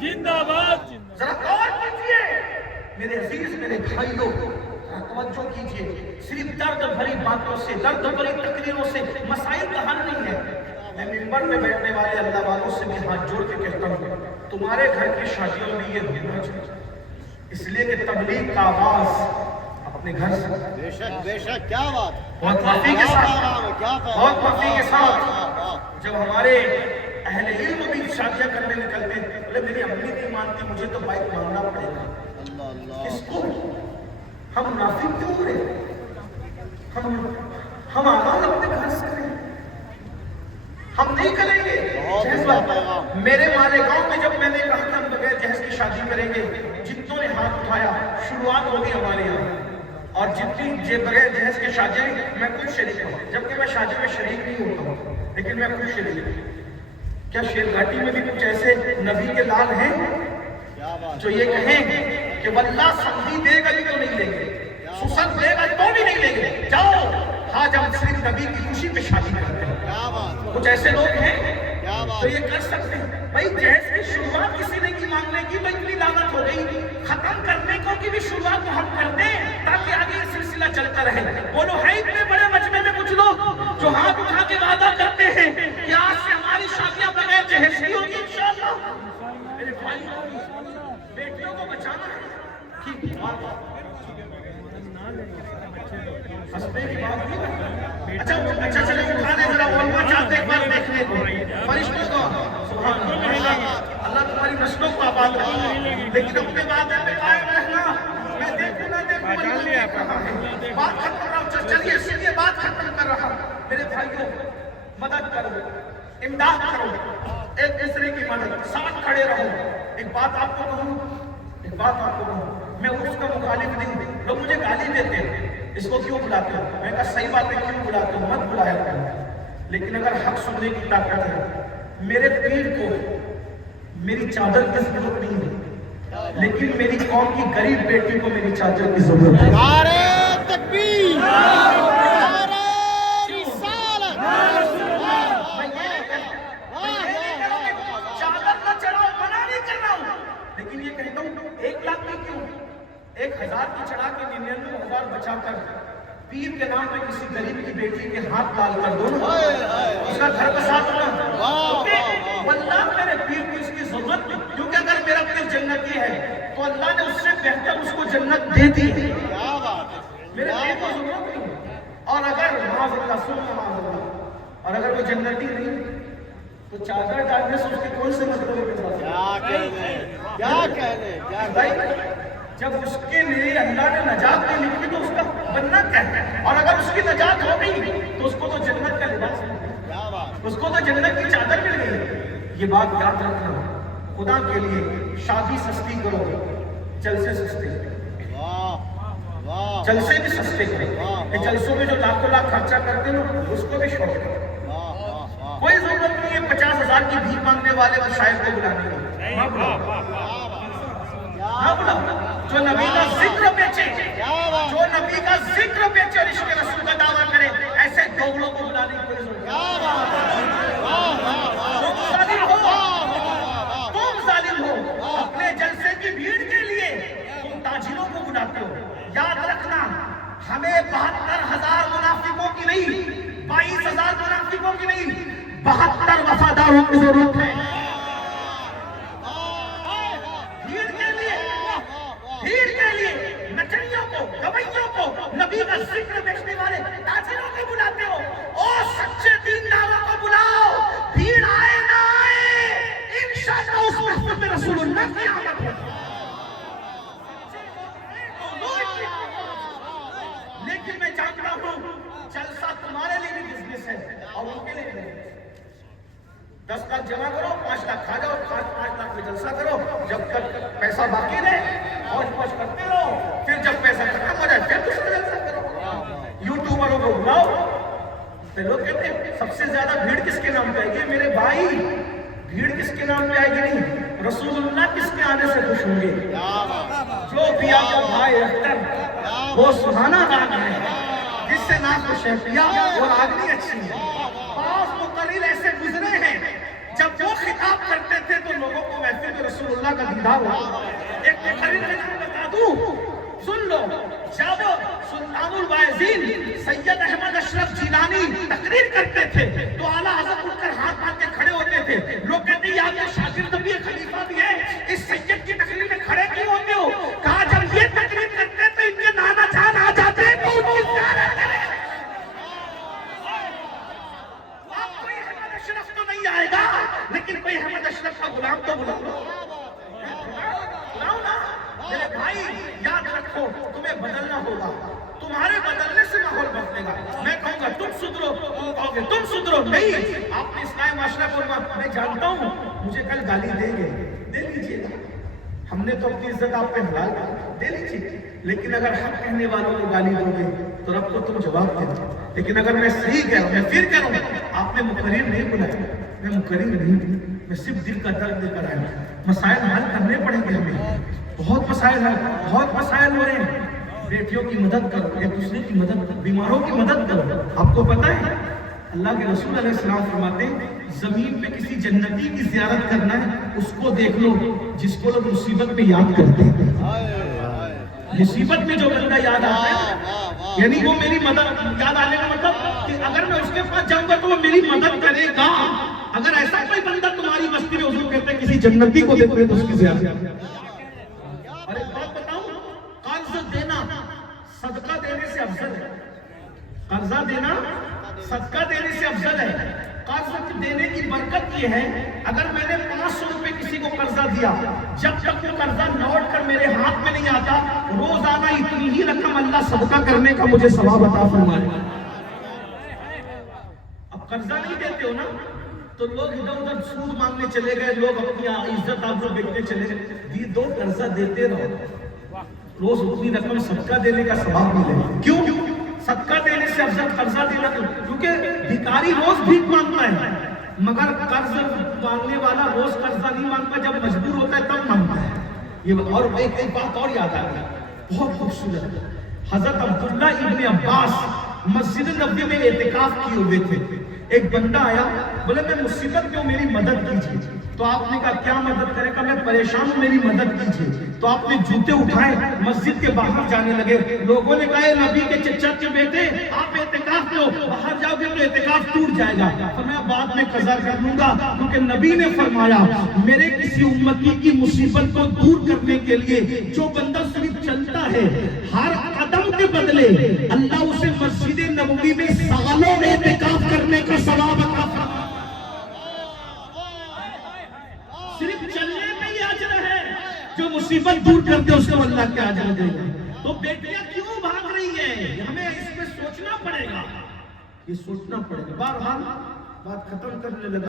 زندہ باد. ذرا غور کیجیے میرے عزیز میرے بھائیوں، توجہ کیجیے. صرف درد بھری باتوں سے، درد بھری تقریروں سے مسائل کا حل نہیں ہے. میں منبر میں بیٹھنے والے اللہ والوں سے بھی ہاتھ جوڑ کے کہتا ہوں، تمہارے گھر کی شادیوں میں یہ ہونا چاہیے، اس لیے کہ تبلیغ کا آواز اپنے گھر سے. بے شک بے شک، کیا بات، بہت معافی کے ساتھ، بہت معافی کے ساتھ جب ہمارے اہل علم بھی شادیاں کرنے نکلتے ہیں، بولے میری امی نہیں مانتی، مجھے تو بائک مانگنا پڑے گا. اس کو ہم منافق کیوں ہو رہے ہیں؟ ہم آواز اپنے گھر سے کریں، ہم نہیں کریں گے. میرے مالیگاؤں میں جب میں نے کہا کہ ہم بغیر جہیز کی شادی کریں گے، جتنوں نے ہاتھ اٹھایا، شروعات ہوگی ہمارے یہاں. اور جتنی بغیر جہیز کی شادی میں خود شریک ہوں، جبکہ میں شادی میں شریک نہیں ہوتا ہوں، لیکن میں خود شریک ہوں. کیا شیر گھاٹی میں بھی کچھ ایسے نبی کے لال ہیں جو یہ کہیں کہ واللہ سمجھی دے گا تو نہیں لیں گے، سسن دے گا تو بھی نہیں لیں گے، جاؤ ہاں جب صرف نبی کی خوشی پہ شادی کرتے ہیں. کچھ ایسے لوگ ہیں تو یہ کر سکتے ہیں. بھائی جہیز کی شروعات کسی نے کی مانگنے کی تو اتنی لعنت ہو گئی، ختم کرنے کو کی بھی شروعات تو ہم کر دیں تاکہ آگے یہ سلسلہ چلتا رہے. بولو ہے اتنے بڑے مجمع میں کچھ لوگ جو ہاتھ اٹھا کے وعدہ کرتے ہیں کہ آج سے ہماری شادیاں بغیر جہیز کی ہوگی انشاءاللہ. میرے بھائیوں، بیٹیوں کو بچانا ہے. ہنسنے کی بات نہیں. اچھا چلے اٹھانے ذرا علماء چاہتے ایک بار دیکھنے کو، فرشتوں کو. سبحان اللہ، اللہ تمہاری نسلوں کو آباد رکھے، لیکن اپنے وعدے پہ قائم رہنا. میں دیکھوں نہ دیکھوں اللہ دیکھ رہا ہے. بات ختم کر رہا ہوں، چلیے سنیے، بات ختم کر رہا ہوں. میرے بھائیوں، مدد کرو، امداد کرو، ایک دوسرے کی مدد، ساتھ کھڑے رہو. ایک بات آپ کو کہوں، میں اس کا مخالف نہیں ہوں. لوگ مجھے گالی دیتے ہیں، اس کو کیوں بلاتے ہو؟ میں کہا صحیح بات ہے، کیوں بلاتے ہو؟ مت بلایا کرو. لیکن اگر حق سننے کی طاقت ہے، میرے پیر کو میری چادر کی ضرورت نہیں ہے، لیکن میری قوم کی غریب بیٹی کو میری چادر کی ضرورت ہے. نعرہ تکبیر، نعرہ رسالت. چادر نہ چڑھاؤ، منع نہیں کر رہا ہوں، لیکن یہ کہتا ہوں 1 لاکھ کی کیوں، 1000 کی چڑھا کے 99,000 بچا کر پیر کے نام پہ کسی غریب کی بیٹی کے ہاتھ ڈال کر دو نا، اس کا گھر بسا دو نا. واللہ میرے پیر کو اس کی ضرورت نہیں، کیونکہ اگر میرا پیر جنتی ہے تو اللہ نے اس سے بہتر اس کو جنت دے دی ہے. میرے پیر کو ضرورت نہیں. اور اگر معاذ اللہ، سننا معاذ اللہ، اور اگر وہ جنتی نہیں تو چادر ڈالنے سے اس کی کون سے مطلب ہے؟ کیا کہنے. جب اس کے لیے اللہ نے نجات نہیں لکھی تو اس کا بننا کیا ہے؟ اور اگر اس کی نجات ہو گئی تو اس کو تو جنت کا لباس مل گیا، اس کو تو جنت کی چادر مل گئی. یہ بات یاد رکھنا، خدا کے لیے شادی سستی کرو، جلسے سستے کرو، جلسے بھی سستے کرو. جلسوں میں جو لاکھوں لاکھ خرچہ کرتے ہیں اس کو بھی شوق کرو. کوئی ضرورت نہیں ہے 50,000 کی بھیک مانگنے والے مشائخ کو بلانے کی. نہ بلاؤ. جو نبی کا ذکر بیچے، جو نبی کا ذکر بیچے اور عشق رسول کا دعویٰ کرے، ایسے دوغلوں کو بلانے کی کوئی ضرورت نہیں. تم ظالم ہو، اپنے جلسے کی بھیڑ کے لیے تم تاجروں کو بلاتے ہو. یاد رکھنا، ہمیں 72,000 منافقوں کی نہیں، 22,000 منافقوں کی نہیں، 72 وفاداروں کی ضرورت ہے. بھیڑ کے لیے نچنیوں کو، گویوں کو، نبی کا ذکر بیچنے والے تاجروں کو بلاتے ہو. او سچے دینداروں کو بلاؤ، بھیڑ آئے نہ آئے، انشاءاللہ اس محفل میں رسول اللہ کی آمد ہے. لیکن میں جانتا ہوں جلسہ تمہارے لیے بھی بزنس ہے اور ان کے لیے بھی. 10 لاکھ جمع کرو، 5 لاکھ کھا جاؤ، 5 لاکھ میں جلسہ کرو، جب تک پیسہ باقی رہے موج کرتے رہو. پھر جب پیسہ ختم ہو جائے پھر دوسرا جلسہ کرو. یوٹیوبروں کو بلاؤ. پھر لوگ کہتے ہیں سب سے زیادہ بھیڑ کس کے نام پہ آئے گی؟ میرے بھائی، بھیڑ کس کے نام پہ آئے گی نہیں، رسول اللہ کس کے آنے سے خوش ہوں گے. جو پیا کا بھائی اختر وہ سہانا راگ ہے، جس سے نہ خوش ہے پیا وہ راگنی اچھی ہے. بعض مقرر ایسے گزرے ہیں جب وہ خطاب کرتے تھے تو لوگوں کو محفل میں رسول اللہ کا دیدار ہوا۔ ایک تقریر میں بتا دوں، سن لو، جب سلطان الواعظین سید احمد اشرف جیلانی تقریر کرتے تھے تو اعلیٰ حضرت اٹھ کر ہاتھ باندھ کے کھڑے ہوتے تھے۔ لوگ کہتے ہیں یہ آپ کے شاگرد بھی ہے، خلیفہ بھی ہے، اس سید کی تقریر میں کھڑے کیوں ہوتے ہو؟ کہا جب یہ تقریر کرتے تو ان کے نانا جان آ جاتے ہیں تو ان کی زیارت کریں۔ آپ کوئی احمد اشرف تو نہیں آئے گا، لیکن کوئی احمد اشرف کا غلام تو بلاؤ نا۔ میرے بھائی یاد رکھو، تمہیں بدلنا ہوگا، تمہارے بدلنے سے ماحول بدلے گا۔ میں کہوں گا تم سدھرو، تم کہو گے تم سدھرو، نہیں، آپ نے اسلامی معاشرہ کو، میں جانتا ہوں مجھے کل گالی دیں گے، دے لیجیے گا، ہم نے تو اپنی عزت آپ پہ حلال کی، دے لیجیے، لیکن اگر حق کہنے والوں کو گالی دو گے تو رب کو تم جواب دے دو۔ لیکن اگر میں صحیح کہہ رہا ہوں، میں پھر کہہ رہا ہوں، آپ نے مقرر نہیں بلایا، میں مقرر نہیں، میں صرف دل کا درد لے کر آیا ہوں۔ مسائل حل کرنے پڑیں گے ہمیں، بہت مسائل ہیں، بہت مسائل ہو رہے ہیں۔ بیٹیوں کی مدد کرو، ایک دوسرے کی مدد کرو، بیماروں کی مدد کرو۔ آپ کو پتہ ہے اللہ کے رسول علیہ السلام فرماتے ہیں زمین پہ کسی جنتی کی زیارت کرنا ہے اس کو دیکھ لو جس کو لوگ مصیبت میں یاد کرتے ہیں۔ مصیبت میں جو بندہ یاد آتا ہے، یعنی وہ میری مدد یاد آنے کا مطلب کہ اگر میں اس کے پاس جاؤں گا تو وہ میری مدد کرے گا۔ اگر ایسا کوئی بندہ تمہاری بستی میں، حضور کہتے ہیں کسی جنتی کو دیکھتے تو اس کی زیارت۔ اور ایک بات بتاؤں، قرض دینا صدقہ دینے سے افضل ہے۔ قرضہ دینا صدقہ دینے سے افضل ہے۔ قرض دینے کی برکت یہ ہے، اگر میں نے 500 روپے کسی کو قرضہ دیا، جب تک وہ قرضہ لوٹ کر میرے ہاتھ میں نہیں آتا، روزانہ اتنی ہی رقم اللہ صدقہ کرنے کا مجھے ثواب عطا فرمائے۔ اب قرضہ نہیں دیتے ہو نا تو لوگ ادھر ادھر سود مانگنے چلے گئے، لوگ اپنی عزت آپ کو بیچنے چلے گئے۔ دو قرضہ دیتے رہو، روز اتنی رقم صدقہ دینے کا ثواب ملے۔ کیوں؟ صدقہ دینے سے افضل قرضہ دینا، کیونکہ بھکاری روز بھیک مانگتا ہے مگر قرض مانگنے والا روز قرضہ نہیں مانگتا، جب مجبور ہوتا ہے تب مانگتا ہے۔ یہ اور ایک بات اور یاد آ گئی، بہت خوبصورت۔ حضرت عبداللہ ابن عباس مسجد نبوی میں اعتکاف کیے ہوئے تھے، ایک بندہ آیا، بولے میں مصیبت میں ہوں، میری مدد کیجیے۔ تو آپ نے کہا کیا مدد کرے گا؟ میں پریشان ہوں، میری مدد کیجیے۔ تو آپ نے جوتے اٹھائے، مسجد کے باہر جانے لگے۔ لوگوں نے کہا اے نبی کے چچا کے بیٹے، آپ اعتکاف میں ہو، باہر جاؤ گے تو اعتکاف ٹوٹ جائے گا۔ فرمایا بعد میں قضا کر لوں گا، کیونکہ نبی نے فرمایا میرے کسی امتی کی مصیبت کو دور کرنے کے لیے جو بندہ صرف چلتا ہے، ہر قدم کے بدلے اللہ اسے مسجد نبوی میں سالوں اعتکاف کرنے کا ثواب عطا فرمائے۔ صرف چلنے پہ ہی اجر ہے، جو مصیبت دور کر دے اس کو اللہ کے اجر دے گا۔ تو بیٹیاں کیوں بھاگ رہی ہیں؟ ہمیں اس پہ سوچنا پڑے گا، یہ سوچنا پڑے گا۔ بہرحال بات ختم کرنے لگا۔